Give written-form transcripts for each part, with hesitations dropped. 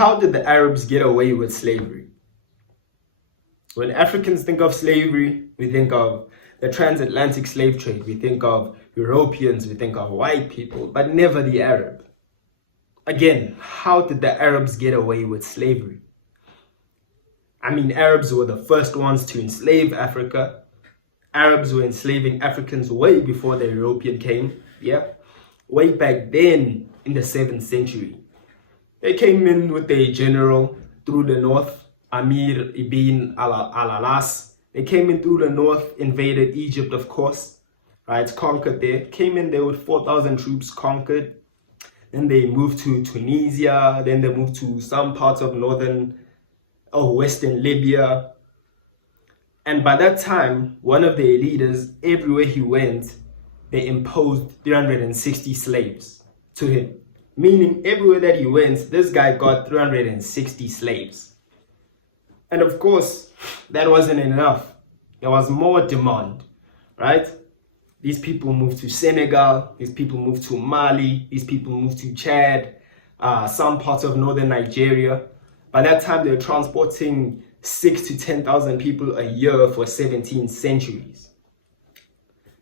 How did the Arabs get away with slavery? When Africans think of slavery, we think of the transatlantic slave trade, we think of Europeans, we think of white people, but never the Arab. Again, how did the Arabs get away with slavery? I mean, Arabs were the first ones to enslave Africa. Arabs were enslaving Africans way before the European came, yeah? Way back then in the 7th century. They came in with a general through the north, Amir ibn al-Alas. They came in through the north, invaded Egypt, of course, right? Conquered there. Came in there with 4,000 troops, conquered. Then they moved to Tunisia. Then they moved to some parts of western Libya. And by that time, one of their leaders, everywhere he went, they imposed 360 slaves to him. Meaning everywhere that he went, this guy got 360 slaves. And of course, that wasn't enough. There was more demand, right? These people moved to Senegal, these people moved to Mali, these people moved to Chad, some parts of northern Nigeria. By that time, they were transporting 6,000 to 10,000 people a year for 17 centuries.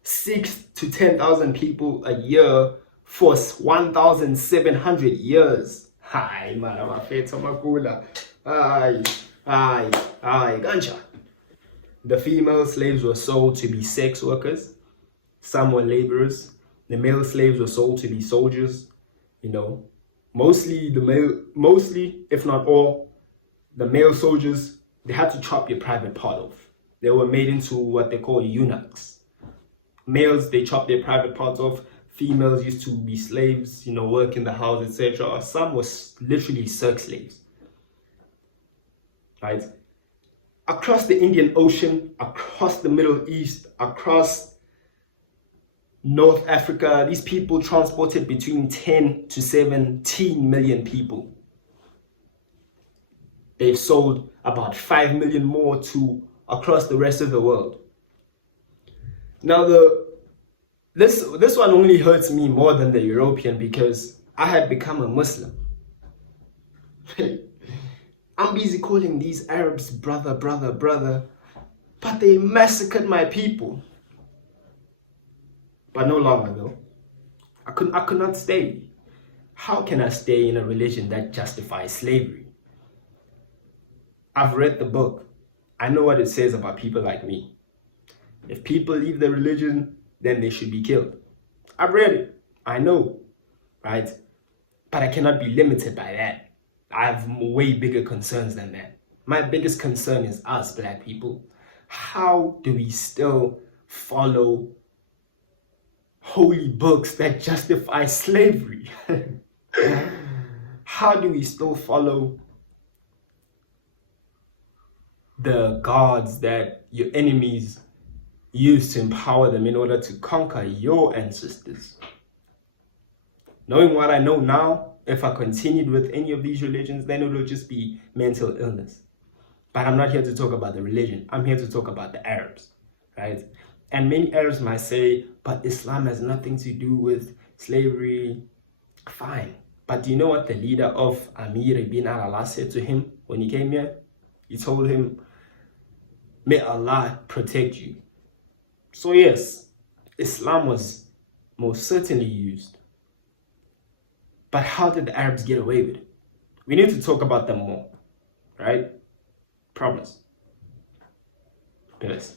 6,000 to 10,000 people a year for 1,700 years. Hi, madam, the female slaves were sold to be sex workers. Some were laborers. The male slaves were sold to be soldiers. You know, mostly, if not all, the male soldiers, they had to chop your private part off. They were made into what they call eunuchs. Males, they chopped their private parts off. Females used to be slaves, you know, work in the house, etc. Some was literally sex slaves, right? Across the Indian Ocean, across the Middle East, across North Africa, these people transported between 10 to 17 million people. They've sold about 5 million more to across the rest of the world. Now, this one only hurts me more than the European because I had become a Muslim. I'm busy calling these Arabs brother, but they massacred my people. But no longer though. I could not stay. How can I stay in a religion that justifies slavery? I've read the book. I know what it says about people like me. If people leave the religion, then they should be killed. I've read it. I know, right? But I cannot be limited by that. I have way bigger concerns than that. My biggest concern is us, black people. How do we still follow holy books that justify slavery? How do we still follow the gods that your enemies use to empower them in order to conquer your ancestors? Knowing what I know now, if I continued with any of these religions, then it will just be mental illness. But I'm not here to talk about the religion. I'm here to talk about the Arabs, right? And many Arabs might say, but Islam has nothing to do with slavery. Fine. But do you know what the leader of Amir ibn al-Alas said to him when he came here? He told him, may Allah protect you. So yes, Islam was most certainly used. But how did the Arabs get away with it? We need to talk about them more, right? Promise. Peace.